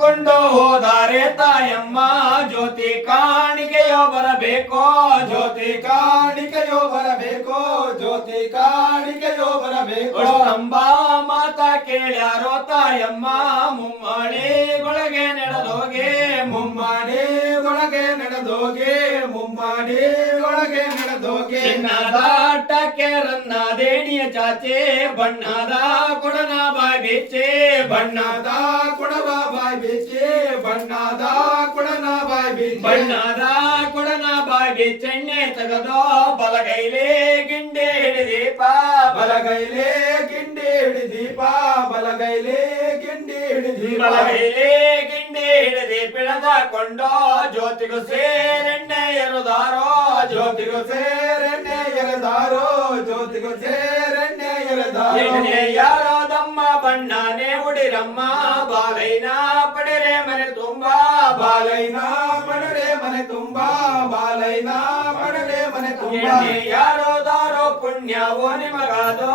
ಕೊಂಡು ಹೋದರೆ ತಾಯಮ್ಮ ಜ್ಯೋತಿ ಕಾಣಿಕೆಯೋ ಬರಬೇಕೋ ಜ್ಯೋತಿ ಕಾಣಿಕೆಯೋ ಬರಬೇಕೋ ಜ್ಯೋತಿ ಕಾಣಿಕೆಯೋ ಬರಬೇಕೋ ಸ್ತಂಭ ಮಾತ ಕೇಳ್ಯಾರೋ ತಾಯಮ್ಮ ಮುಮ್ಮಡಿಗೊಳಗೆ ನಡೆದೋಗೆ ಮುಮ್ಮಡಿಗೊಳಗೆ ನಡೆದೋಗೆ ಮುಮ್ಮಡಿಗೊಳಗೆ ನಡೆದೋಗೆ ಚಿನ್ನದಾಟಕ್ಕೆ ರನ್ನ ದೇಣಿಯ ಚಾಚೆ ಬಣ್ಣದ ಕೊಡನ ಬಾಯ್ ಬೆಚ್ಚೆ ಬಣ್ಣದ ಕೊಡವ ಬಾಯ್ ಬೆಚ್ಚೆ ಬಣ್ಣದ ಕೊಡನ ಬಾಯ್ ಬೆಚ್ಚೆ ಬಣ್ಣದ ಕೊಡನ ಬಾಯ್ ಬೆಚ್ಚೆಣ್ಣೆ ತೆಗೆದೋ ಬಲಗೈಲೇ ಗಿಂಡೆ ಹಿಡಿದೀಪ ಬಲಗೈಲೇ ಗಿಂಡಿ ಹಿಡಿದೀಪ ಬಲಗೈಲೇ ಗಿಂಡಿ ಹಿಡಿದೀಪ ಬಲಗೈಲೇ ಗಿಂಡೆ ಹಿಡಿದಿ ಪಿಳದ ಕೊಂಡೋ ಜ್ಯೋತಿಗೂ ಸೇರೆಣ್ಣೆ ಎರುದಾರೋ ಜ್ಯೋತಿಗೂ ಸೇರೆಣ್ಣೆ ಎರೆದಾರೋ ಜ್ಯೋತಿಗೂ ಸೇರೆಣ್ಣೆ ಎರೆದಾರೋ ಯಾರೋ ದಮ್ಮ ಬಣ್ಣನೆ ಉಡಿರಮ್ಮ ಬಾಲೈನ ಪಡೆರೆ ಮನೆ ತುಂಬಾ ಬಾಲೈನ ಪಡರೆ ಮನೆ ತುಂಬಾ ಬಾಲೈನ ಪಡರೆ ಮನೆ ತುಂಬಾ ಯಾರೋ ದಾರೋ ಪುಣ್ಯವೋ ನಿಮಗಾದೋ